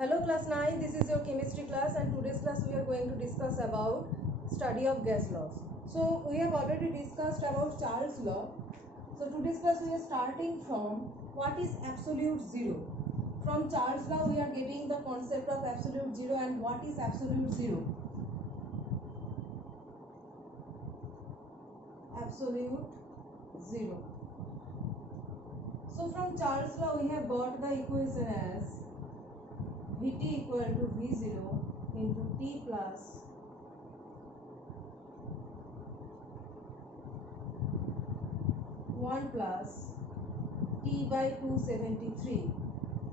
Hello class 9, this is your chemistry class and today's class we are going to discuss about study of gas laws. So we have already discussed about Charles' law. So today's class we are starting from what is absolute zero. From Charles' law we are getting the concept of absolute zero and what is absolute zero. Absolute zero. So from Charles' law we have got the equation as Vt equal to V0 into T plus one plus T by 273,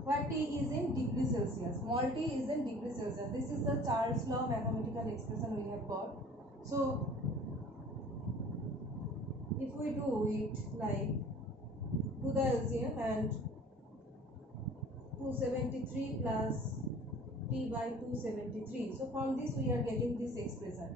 where T is in degree Celsius, small t is in degree Celsius. This is the Charles law mathematical expression we have got. So if we do it like to the LCM and 273 plus T by 273. So from this we are getting this expression.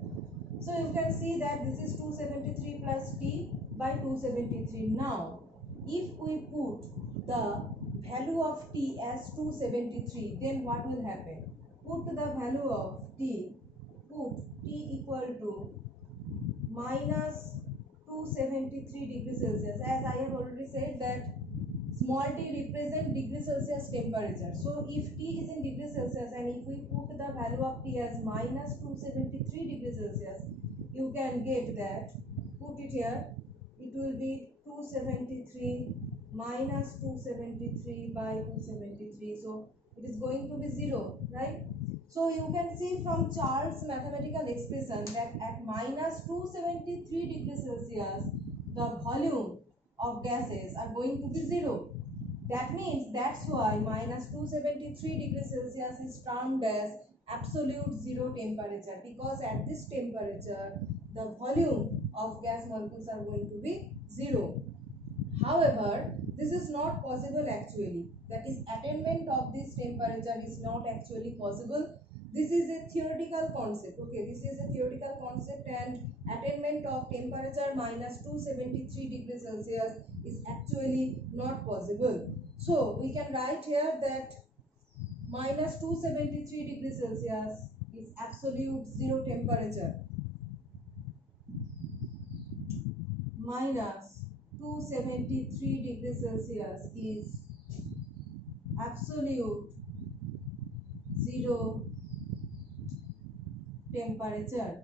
So you can see that this is 273 plus T by 273. Now if we put the value of T as 273, then what will happen? Put the value of T, put T equal to minus 273 degrees Celsius. As I have already said that small t represent degree Celsius temperature. So if T is in degree Celsius and if we put the value of T as minus 273 degrees Celsius, you can get that, put it here, it will be 273 minus 273 by 273. So it is going to be 0, right? So you can see from Charles' mathematical expression that at minus 273 degrees Celsius, the volume of gases are going to be 0. That means that's why minus 273 degrees Celsius is termed as absolute zero temperature, because at this temperature the volume of gas molecules are going to be 0. However, this is not possible actually. That is, attainment of this temperature is not actually possible. This is a theoretical concept. Okay, this is a theoretical concept, and attainment of temperature minus 273 degrees Celsius is actually not possible. So we can write here that minus 273 degrees Celsius is absolute zero temperature. Minus 273 degrees Celsius is absolute zero temperature.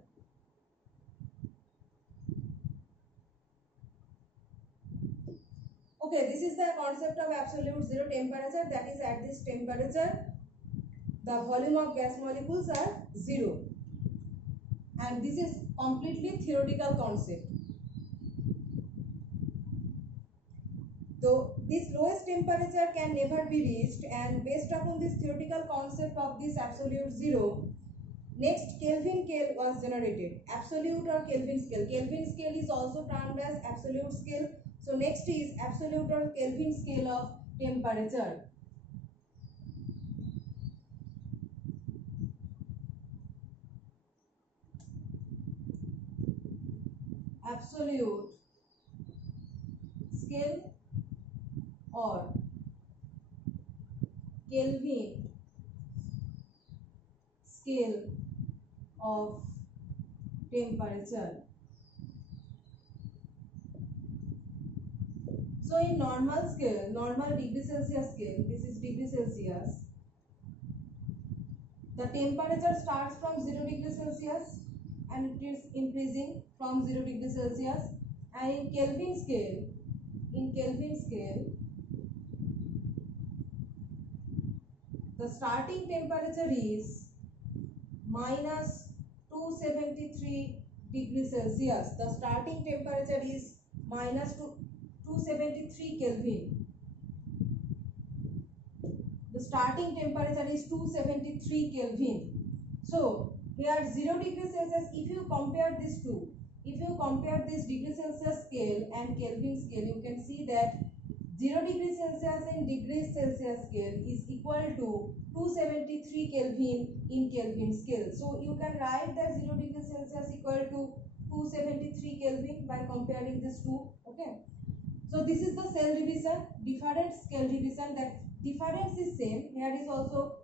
Okay, this is the concept of absolute zero temperature. That is, at this temperature the volume of gas molecules are 0, and this is completely theoretical concept. So this lowest temperature can never be reached, and based upon this theoretical concept of this absolute zero, next Kelvin scale was generated. Absolute or Kelvin scale. Kelvin scale is also termed as absolute scale. So next is absolute or Kelvin scale of temperature. Absolute scale or Kelvin scale of temperature. So in normal scale, normal degree Celsius scale, this is degree Celsius, the temperature starts from 0 degrees Celsius and it is increasing from 0 degrees Celsius, and in Kelvin scale, the starting temperature is minus 273 degrees Celsius. The starting temperature is minus 273 Kelvin. The starting temperature is 273 Kelvin. So here 0 degrees Celsius, if you compare these two, if you compare this degree Celsius scale and Kelvin scale, you can see that 0 degrees Celsius in degrees Celsius scale is equal to 273 Kelvin in Kelvin scale. So you can write that 0 degrees Celsius equal to 273 Kelvin by comparing these two. Okay. So this is the cell division, different scale division. That difference is same. Here is also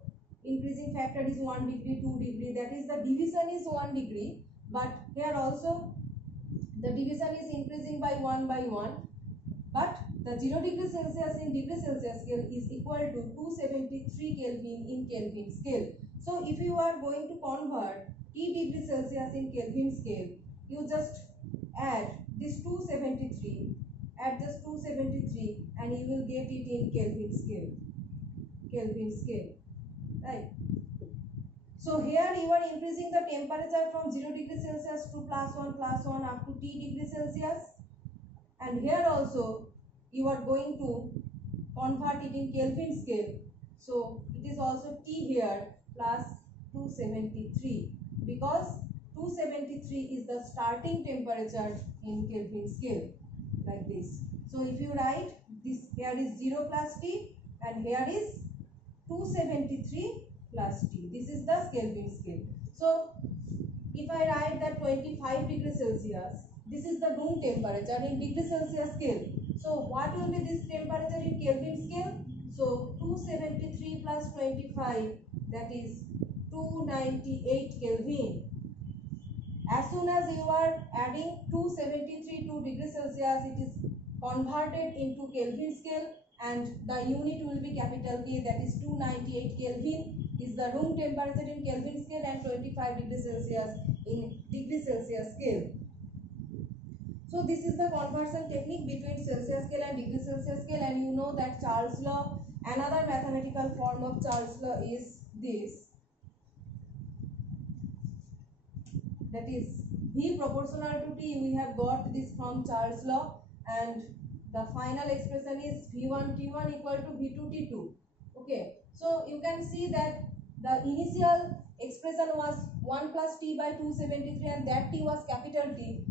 increasing factor is 1 degree, 2 degree, that is the division is 1 degree, but here also the division is increasing by 1 by 1, but the 0 degree Celsius in degree Celsius scale is equal to 273 Kelvin in Kelvin scale. So if you are going to convert T degree Celsius in Kelvin scale, you just add this 273, add this 273 and you will get it in Kelvin scale. Kelvin scale, right? So here you are increasing the temperature from 0 degree Celsius to +1 up to T degree Celsius, and here also you are going to convert it in Kelvin scale. So it is also T here plus 273, because 273 is the starting temperature in Kelvin scale, like this. So if you write this, here is 0 plus T and here is 273 plus T. This is the Kelvin scale. So if I write that 25 degrees Celsius, this is the room temperature in degree Celsius scale. So what will be this temperature in Kelvin scale? So 273 plus 25, that is 298 Kelvin. As soon as you are adding 273 to degree Celsius, it is converted into Kelvin scale and the unit will be capital K, that is 298 Kelvin is the room temperature in Kelvin scale and 25 degrees Celsius in degree Celsius scale. So this is the conversion technique between Celsius scale and degree Celsius scale, and you know that Charles law, another mathematical form of Charles law is this, that is V proportional to T. We have got this from Charles law, and the final expression is V1 T1 equal to V2 T2. Okay, so you can see that the initial expression was 1 plus T by 273 and that T was capital T,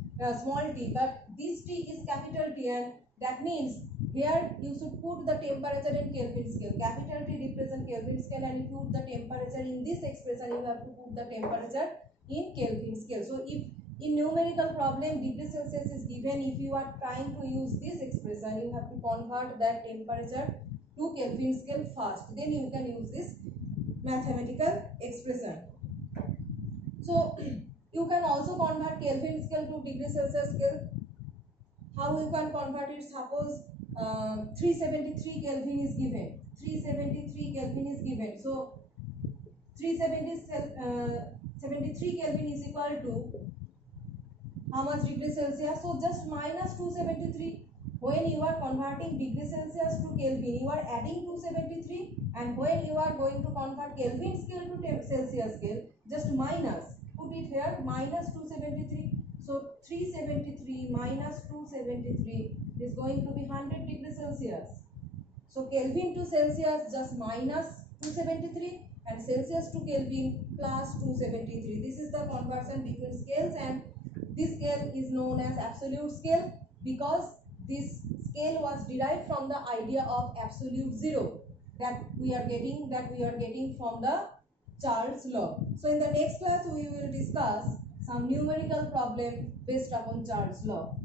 small t, but this T is capital T, and that means here you should put the temperature in Kelvin scale. Capital T represent Kelvin scale, and you put the temperature in this expression, you have to put the temperature in Kelvin scale. So if in numerical problem degree Celsius is given, if you are trying to use this expression, you have to convert that temperature to Kelvin scale first, then you can use this mathematical expression. So you can also convert Kelvin scale to degree Celsius scale. How you can convert it? Suppose 373 Kelvin is given. 373 Kelvin is given. So 373 Kelvin is equal to how much degree Celsius? So just minus 273. When you are converting degree Celsius to Kelvin, you are adding 273, and when you are going to convert Kelvin scale to Celsius scale, just minus. Put it here, minus 273. So 373 minus 273 is going to be 100 degrees Celsius. So Kelvin to Celsius just minus 273 and Celsius to Kelvin plus 273. This is the conversion between scales, and this scale is known as absolute scale because this scale was derived from the idea of absolute zero that we are getting from the Charles law. So in the next class we will discuss some numerical problem based upon Charles law.